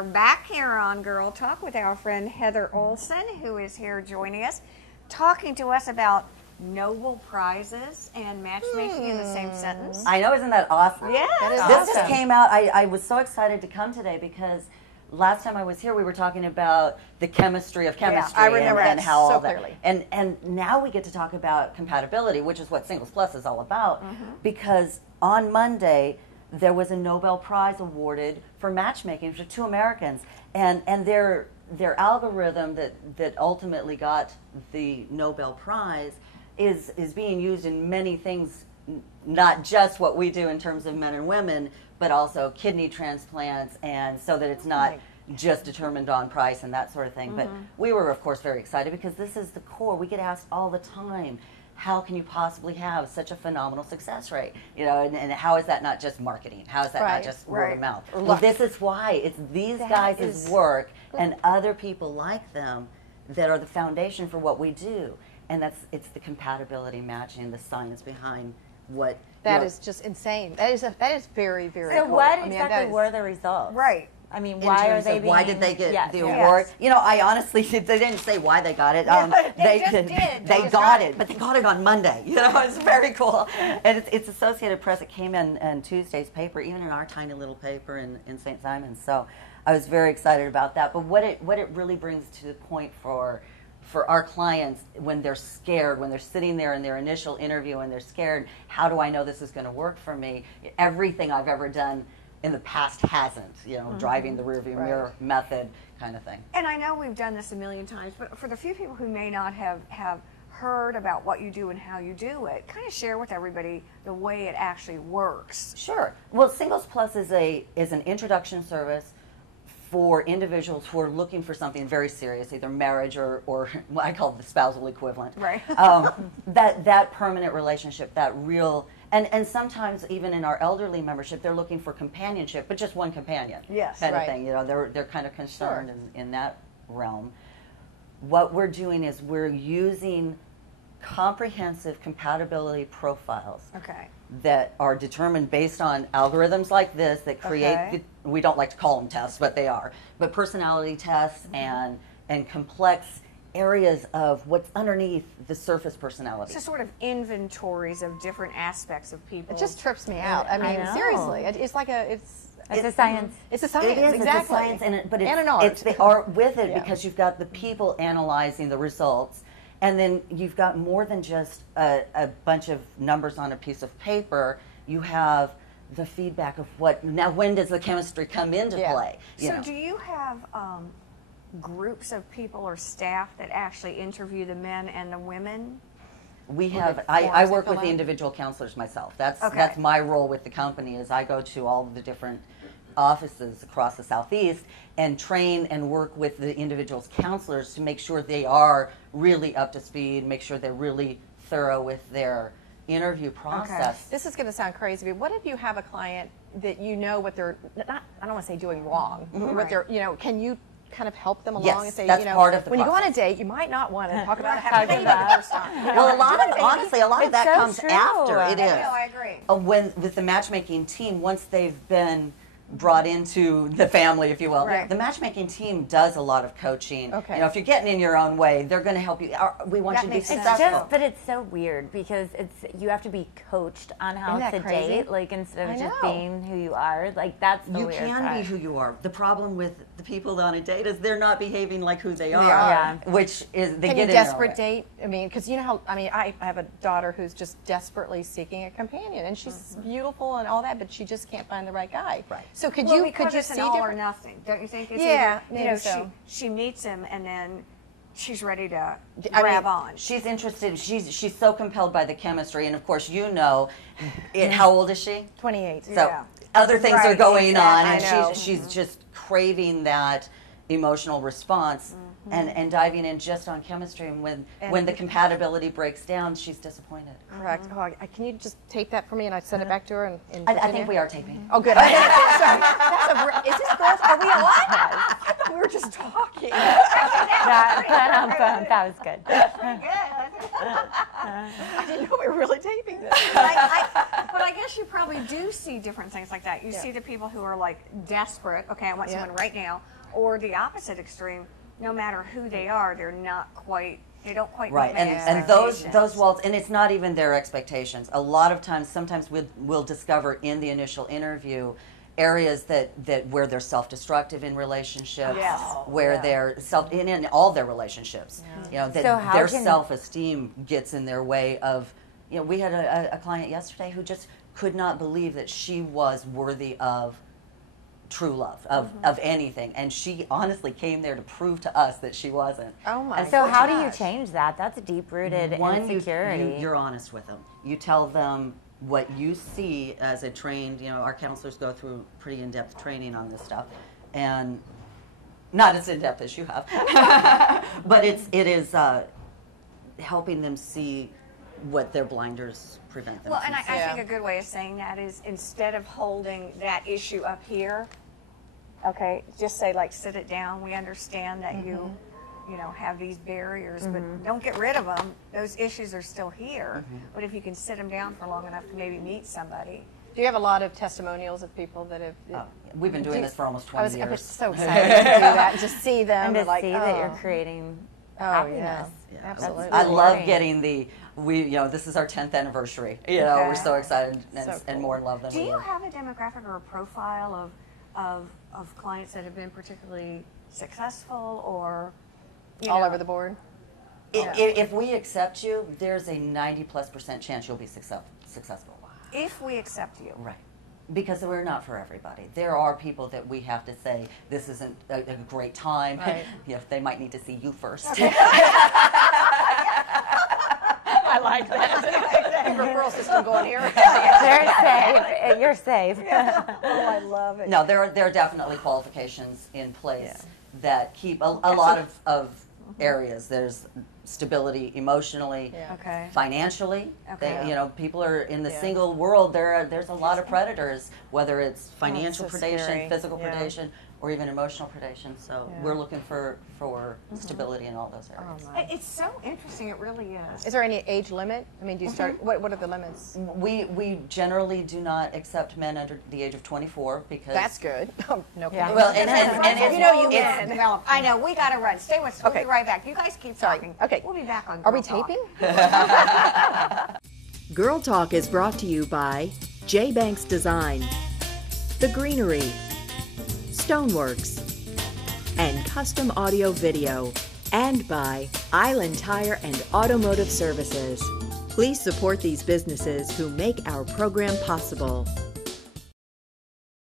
are back here on Girl Talk with our friend Heather Olson, who is here joining us, talking to us about Nobel Prizes and matchmaking in the same sentence. I know, isn't that awesome? Yeah, This just came out. I was so excited to come today because last time I was here, we were talking about the chemistry of chemistry. I remember and how so all that. clearly. And now we get to talk about compatibility, which is what Singles Plus is all about. Because on Monday, there was a Nobel Prize awarded for matchmaking for 2 Americans, and their algorithm that ultimately got the Nobel Prize is being used in many things, not just what we do in terms of men and women, but also kidney transplants, and so that it's not just determined on price and that sort of thing. But we were, of course, very excited because this is the core. We get asked all the time, how can you possibly have such a phenomenal success rate? You know, and how is that not just marketing? How is that not just word of mouth? Well, this is why. It's these guys' work and other people like them that are the foundation for what we do. And it's the compatibility matching, the science behind what. That is just insane. That is very, very So cool. what exactly were the results? Right. I mean, why are they being... Why did they get the award? You know, I honestly, they didn't say why they got it. They just did. They got it, but they got it on Monday. You know, it's very cool. And it's Associated Press. It came in Tuesday's paper, even in our tiny little paper in St. Simon's. So I was very excited about that. But what it really brings to the point for our clients when they're scared, when they're sitting there in their initial interview and they're scared, how do I know this is going to work for me? Everything I've ever done in the past hasn't, you know, driving the rearview mirror method kind of thing. And I know we've done this a million times, but for the few people who may not have heard about what you do and how you do it, kind of share with everybody the way it actually works. Sure. Well, Singles Plus is an introduction service for individuals who are looking for something very serious, either marriage or what I call the spousal equivalent. Right. That permanent relationship, that real, and sometimes even in our elderly membership, they're looking for companionship, but just one companion. Yes. Kind of thing. You know, they're kind of concerned in that realm. What we're doing is we're using comprehensive compatibility profiles. Okay. That are determined based on algorithms like this that create, we don't like to call them tests, but they are, but personality tests and complex areas of what's underneath the surface personality. So sort of inventories of different aspects of people. It just trips me out. I mean, seriously, it's like it's a science. It's a science, it is, exactly. It's a science, but and an art. It's the art with it because you've got the people analyzing the results. And then you've got more than just a bunch of numbers on a piece of paper. You have the feedback of now when does the chemistry come into play? So do you have groups of people or staff that actually interview the men and the women? We have, I work with the individual counselors myself. That's my role with the company is I go to all of the different offices across the Southeast and train and work with the individual's counselors to make sure they are really up to speed, make sure they're really thorough with their interview process. This is going to sound crazy, but what if you have a client that you know what they're not, I don't want to say doing wrong, but what they're, you know, can you kind of help them along and say, that's you know, part of the when process. you go on a date, you might not want to talk about how to do that first time. Well, honestly, a lot of that comes after. It is. No, I agree. When with the matchmaking team, once they've been brought into the family, if you will. Right. The matchmaking team does a lot of coaching. Okay. You know, if you're getting in your own way, they're going to help you. We want you to be successful. But it's so weird because you have to be coached on how to date, like instead of just being who you are. Like that's the weird You can part. be who you are. The problem with the people on a date is they're not behaving like who they are. Yeah. Which is they Can get you in desperate date? I mean, because you know how, I mean, I have a daughter who's just desperately seeking a companion, and she's beautiful and all that, but she just can't find the right guy. Right. So could Well, you it's see an all or different? nothing, don't you think? It's Yeah, either, you maybe know, so. she meets him and then she's ready to I grab mean, on. She's interested. She's so compelled by the chemistry, and of course, you know, how old is she? 28. So other things are Right, going on, I and know. she's just craving that emotional response and diving in just on chemistry. And when the compatibility breaks down, she's disappointed. Correct. Oh, can you just tape that for me and I send it back to her? And I think we are taping. Oh, good. Sorry. Is this girls? Are we on? I thought we were just talking. That was good. I didn't know we were really taping this. But I guess you probably we do see different things like that. You see the people who are like desperate, okay, I want someone right now, or the opposite extreme, no matter who they are, they don't quite right, meet my and those walls, and it's not even their expectations. A lot of times, sometimes we'll discover in the initial interview areas that where they're self-destructive in relationships, where they're in all their relationships. You know, that their self-esteem gets in their way of. You know, we had a client yesterday who just could not believe that she was worthy of true love, of anything, and she honestly came there to prove to us that she wasn't. Oh my! So how do you change that? That's a deep-rooted insecurity. You're honest with them. You tell them what you see as a trained. You know, our counselors go through pretty in-depth training on this stuff, and not as in-depth as you have, but it is helping them see what their blinders prevent them. Well, from and I think a good way of saying that is instead of holding that issue up here, okay, just say like, sit it down. We understand that you know, have these barriers, but don't get rid of them. Those issues are still here. But if you can sit them down for long enough to maybe meet somebody. Do you have a lot of testimonials of people that have? We've been doing this for almost 20 years. I was so excited to do that, and just see them, and to like, see that you're creating happiness. Yeah, absolutely. I love getting you know, this is our 10th anniversary. You know, we're so excited and more in love than we were. Do you have a demographic or a profile of clients that have been particularly successful or all over the board? If we accept you, there's a 90+% chance you'll be successful. If we accept you. Right. Because we're not for everybody. There are people that we have to say, this isn't a great time. Right. You know, they might need to see you first. I like that. Referral system going here. They're safe. You're safe. Oh, I love it. No, there are definitely qualifications in place that keep a lot of areas. There's stability emotionally, financially. Okay. You know, people are in the single world. There's a lot of predators, whether it's financial predation, scary. physical predation, or even emotional predation. So we're looking for stability in all those areas. It's so interesting. It really is. Is there any age limit? I mean, do you start? What are the limits? We generally do not accept men under the age of 24 because That's good. No kidding. well, and it's, You know you it's- can develop. I know. We got to run. Stay with us. We'll Okay. be right back. You guys keep talking. Okay. We'll be back on Are we Girl Talk. taping? Girl Talk is brought to you by J. Banks Design, The Greenery, Stoneworks, and Custom Audio Video, and by Island Tire and Automotive Services. Please support these businesses who make our program possible.